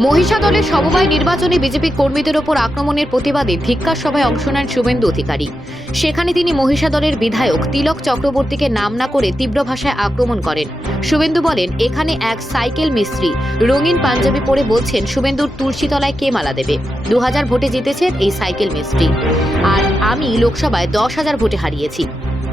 মহিষাদলের সমবায় নির্বাচনে বিজেপি কর্মীদের ওপর আক্রমণের প্রতিবাদে ধিক্কার সভায় অংশ নেন শুভেন্দু অধিকারী। সেখানে তিনি মহিষাদলের বিধায়ক তিলক চক্রবর্তীকে নাম না করে তীব্র ভাষায় আক্রমণ করেন। শুভেন্দু বলেন, এখানে এক সাইকেল মিস্ত্রি রঙিন পাঞ্জাবি পরে বলছেন শুভেন্দুর তুলসীতলায় কে মালা দেবে। 2000 ভোটে জিতেছেন এই সাইকেল মিস্ত্রি, আর আমি লোকসভায় 10,000 ভোটে হারিয়েছি।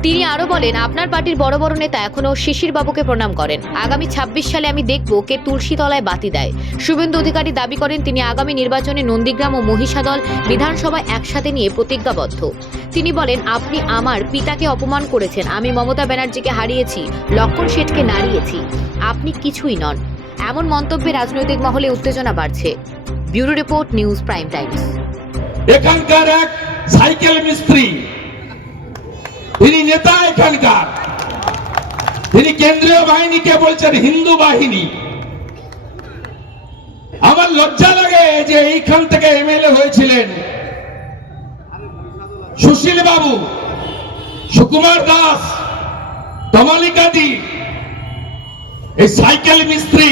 তিনি আরো বলেন, আপনার পার্টির বড় বড় নেতা এখনো শিশির বাবুকে প্রণাম করেন। আগামী 26 সালে আমি দেখব কে তুলসী তলায় বাতি দেয়। শুভেন্দু অধিকারী দাবি করেন তিনি আগামী নির্বাচনে নন্দীগ্রাম ও মহিষাদল বিধানসভায় একসাথে নিয়ে প্রতিজ্ঞাবদ্ধ। তিনি বলেন, আপনি আমার পিতাকে অপমান করেছেন, আমি মমতা ব্যানার্জিকে হারিয়েছি, লক্ষণ শেঠকে নাড়িয়েছি, আপনি কিছুই নন। এমন মন্তব্যে রাজনৈতিক মহলে উত্তেজনা বাড়ছে। Bureau report, news prime Times. এখানকার এক সাইকেল মিস্ত্রি, তিনি নেতা এখানকার, তিনি কেন্দ্রীয় বাহিনীকে বলছেন হিন্দু বাহিনী। আমার লজ্জা লাগে যে এইখান থেকে এমএলএ হয়েছিলেন সুশীল বাবু, সুকুমার দাস, তমালিকাদি, এই সাইকেল মিস্ত্রি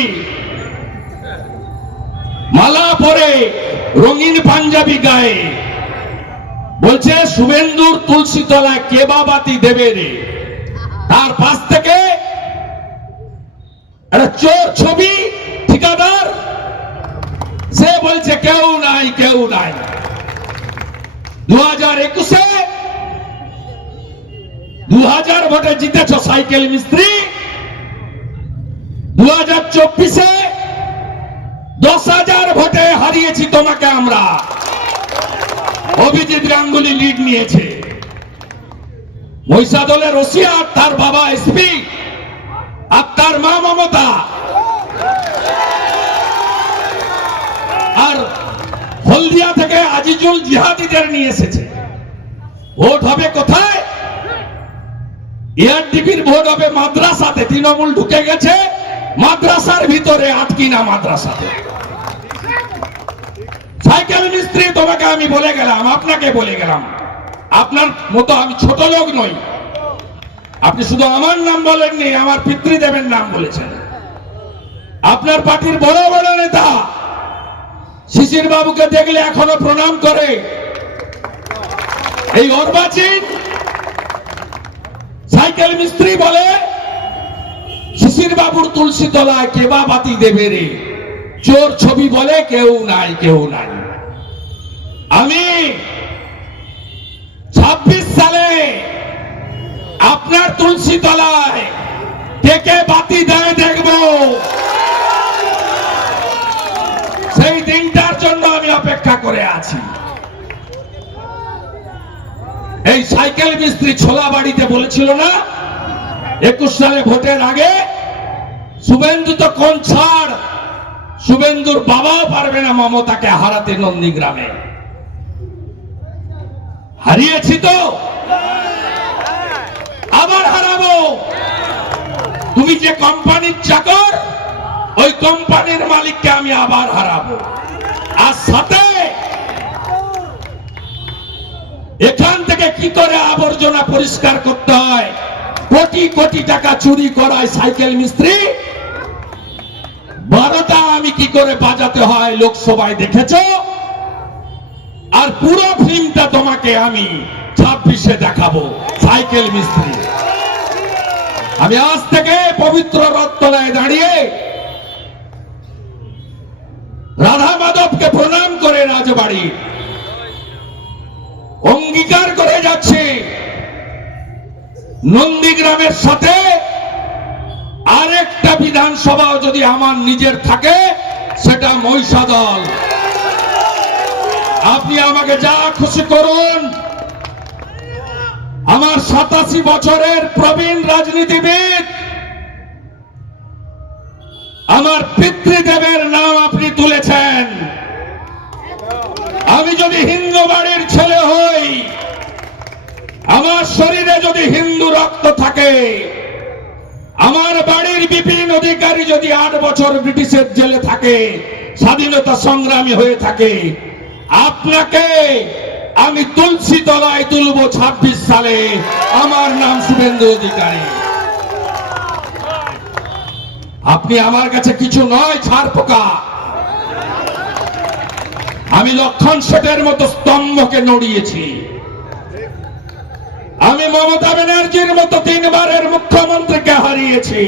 মালা পরে রঙিন পাঞ্জাবি গায়ে বলছে শুভেন্দুর তুলসী তলায় কে বা বাতি দেবে রে। তার পাশ থেকে একটা চোর ছবি ঠিকাদার, সে বলছে কেউ নাই কেউ নাই। 2021-এ 2000 ভোটে জিতেছ সাইকেল মিস্ত্রি, 2024-এ 10,000 ভোটে হারিয়েছি তোমাকে আমরা। অভিজিৎ গাঙ্গুলি লিড নিয়েছে। মহিষাদলের রসিয়া, তার বাবা এসপি আর তার মা মমতা, আর হলদিয়া থেকে আজিজুল জিহাদিদের নিয়ে এসেছে। ভোট হবে কোথায়? এআরডিপির ভোট হবে মাদ্রাসাতে। তৃণমূল ঢুকে গেছে মাদ্রাসার ভিতরে, আটকিনা মাদ্রাসাতে। সাইকেল মিস্ত্রি, তোমাকে আমি বলে গেলাম, আপনাকে বলে গেলাম, আপনার মতো আমি ছোট লোক নই। আপনি শুধু আমার নাম বলেননি, আমার পিতৃদেবের নাম বলেছেন। আপনার পার্টির বড় বড় নেতা শিশির বাবুকে দেখলে এখনো প্রণাম করে। এই অর্বাচীন সাইকেল মিস্ত্রি বলে শিশির বাবুর তুলসী তলায় কে বা বাতি দেবে রে। চোর ছবি বলে কেউ নাই কেউ নাই। আমি 26 সালে আপনার তুলসী তলায় কে কে বাতি দেয় দেখব। সেই দিনটার জন্য আমি অপেক্ষা করে আছি। এই সাইকেল মিস্ত্রি ছোলা বাড়িতে বলেছিল না 21 সালে ভোটের আগে, শুভেন্দু তো কোন ছাড়, শুভেন্দুর বাবাও পারবে না মমতাকে হারাতে নন্দীগ্রামে। হারিয়েছি তো, আবার হারাবো। তুমি যে কোম্পানির চাকর, ওই কোম্পানির মালিককে আমি আবার হারাবো। আর সাথে এখান থেকে কি করে আবর্জনা পরিষ্কার করতে হয়, কোটি কোটি টাকা চুরি করায় সাইকেল মিস্ত্রি, 12টা আমি কি করে বাজাতে হয় লোকসভায় দেখেছো। আর পুরো ফিল্মটা তোমাকে আমি 26-এ দেখাবো। সাইকেল মিস্ত্রি, আমি আজ থেকে পবিত্র রথতলায় দাঁড়িয়ে রাধা মাধবকে প্রণাম করে রাজবাড়ি অঙ্গীকার করে যাচ্ছে, নন্দীগ্রামের সাথে আরেকটা বিধানসভা যদি আমার নিজের থাকে, সেটা মহিষাদল। আপনি আমাকে যা খুশি করুন। আমার 87 বছরের প্রবীণ রাজনীতিবিদ, আমার পিতৃদেবের নাম আপনি তুলেছেন। আমি যদি হিন্দু বাড়ির ছেলে হই, আমার শরীরে যদি হিন্দু রক্ত থাকে, আমার বাড়ির বিপিন অধিকারী যদি 8 বছর ব্রিটিশের জেলে থাকে, স্বাধীনতা সংগ্রামী হয়ে থাকে, আপনাকে আমি তুলসী তলায় তুলব 26 সালে। আমার নাম শুভেন্দু অধিকারী। আপনি আমার কাছে কিছু নয়, ছাড় পোকা। আমি লক্ষণ শেঠের মতো স্তম্ভকে নড়িয়েছি, আমি মমতা ব্যানার্জির মতো 3 বারের মুখ্যমন্ত্রীকে হারিয়েছি।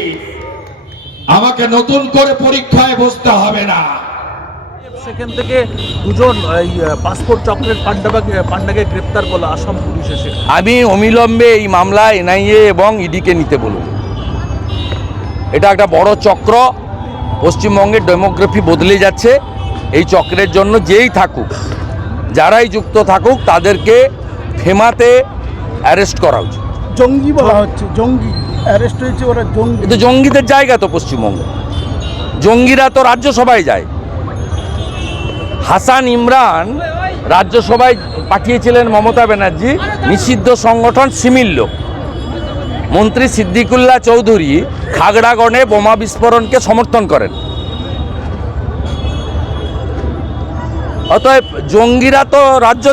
আমাকে নতুন করে পরীক্ষায় বসতে হবে না। সেখান থেকে দুজন এই পাসপোর্ট চক্রের পান্ডাকে গ্রেপ্তার করলো আসাম পুলিশ এসে। আমি অবিলম্বে এই মামলা এনআইএ এবং ইডিকে নিতে বলব। এটা একটা বড় চক্র, পশ্চিমবঙ্গের ডেমোগ্রাফি বদলে যাচ্ছে। এই চক্রের জন্য যেই থাকুক, যারাই যুক্ত থাকুক, তাদেরকে ফেমাতে অ্যারেস্ট করা উচিত। জঙ্গি বলা হচ্ছে, জঙ্গি অ্যারেস্ট হয়েছে ওরা, জঙ্গি। কিন্তু জঙ্গিদের জায়গা তো পশ্চিমবঙ্গ, জঙ্গিরা তো রাজ্যসভায় যায়। হাসান ইমরান রাজ্যসভায় পাঠিয়েছিলেন মমতা ব্যানার্জি, নিষিদ্ধ সংগঠন সিমিল লোক। মন্ত্রী সিদ্দিকুল্লাহ চৌধুরী খাগড়াগড়ে বোমা বিস্ফোরণকে সমর্থন করেন। অতএব জঙ্গিরা তো রাজ্য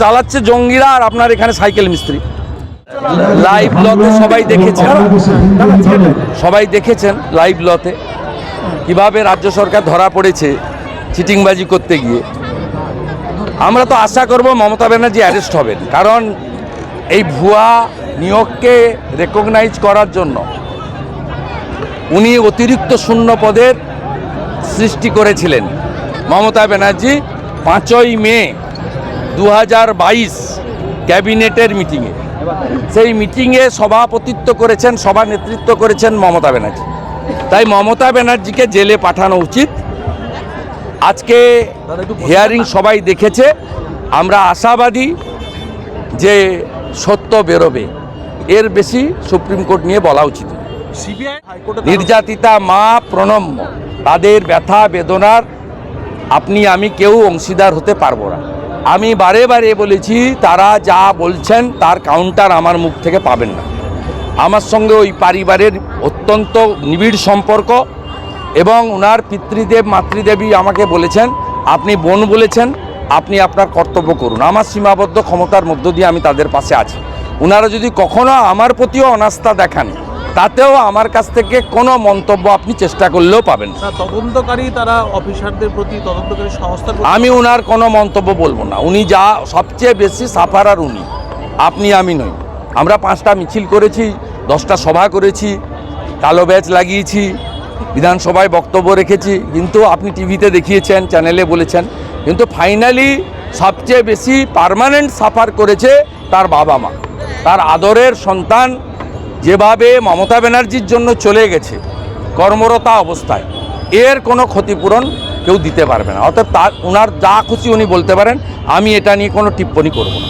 চালাচ্ছে জঙ্গিরা, আর আপনার এখানে সাইকেল মিস্ত্রি। লাইভ লতে সবাই দেখেছেন লাইভ লতে কিভাবে রাজ্য সরকার ধরা পড়েছে চিটিংবাজি করতে গিয়ে। আমরা তো আশা করব মমতা ব্যানার্জি অ্যারেস্ট হবেন, কারণ এই ভুয়া নিয়োগকে রেকগনাইজ করার জন্য উনি অতিরিক্ত শূন্য পদের সৃষ্টি করেছিলেন। মমতা ব্যানার্জি 5ই মে 2022 ক্যাবিনেটের মিটিংয়ে, সেই মিটিংয়ে সভাপতিত্ব করেছেন, সভা নেতৃত্ব করেছেন মমতা ব্যানার্জি। তাই মমতা ব্যানার্জিকে জেলে পাঠানো উচিত। আজকে হিয়ারিং সবাই দেখেছে, আমরা আশাবাদী যে সত্য বেরোবে। এর বেশি সুপ্রিম কোর্ট নিয়ে বলা উচিত। সিবিআই হাইকোর্টে নির্যাতিতা মা প্রণম্য, তাদের ব্যথা বেদনার আপনি আমি কেউ অংশীদার হতে পারবো না। আমি বারে বারে বলেছি, তারা যা বলছেন তার কাউন্টার আমার মুখ থেকে পাবেন না। আমার সঙ্গে ওই পরিবারের অত্যন্ত নিবিড় সম্পর্ক, এবং ওনার পিতৃদেব মাতৃদেবী আমাকে বলেছেন, আপনি বোন বলেছেন, আপনি আপনার কর্তব্য করুন। আমার সীমাবদ্ধ ক্ষমতার মধ্য দিয়ে আমি তাদের পাশে আছি। ওনারা যদি কখনো আমার প্রতিও অনাস্থা দেখান, তাতেও আমার কাছ থেকে কোনো মন্তব্য আপনি চেষ্টা করলেও পাবেন না। তদন্তকারী তারা অফিসারদের প্রতি, তদন্তকারী সংস্থার প্রতি আমি ওনার কোনো মন্তব্য বলবো না। উনি যা সবচেয়ে বেশি সাফারার উনি, আপনি আমি নই। আমরা 5টা মিছিল করেছি, 10টা সভা করেছি, কালো ব্যাচ লাগিয়েছি, বিধানসভায় বক্তব্য রেখেছি, কিন্তু আপনি টিভিতে দেখিয়েছেন, চ্যানেলে বলেছেন, কিন্তু ফাইনালি সবচেয়ে বেশি পার্মানেন্ট সাফার করেছে তার বাবা মা। তার আদরের সন্তান যেভাবে মমতা ব্যানার্জির জন্য চলে গেছে কর্মরতা অবস্থায়, এর কোনো ক্ষতিপূরণ কেউ দিতে পারবে না। অর্থাৎ ওনার যা খুশি উনি বলতে পারেন, আমি এটা নিয়ে কোনো টিপ্পণী করব না।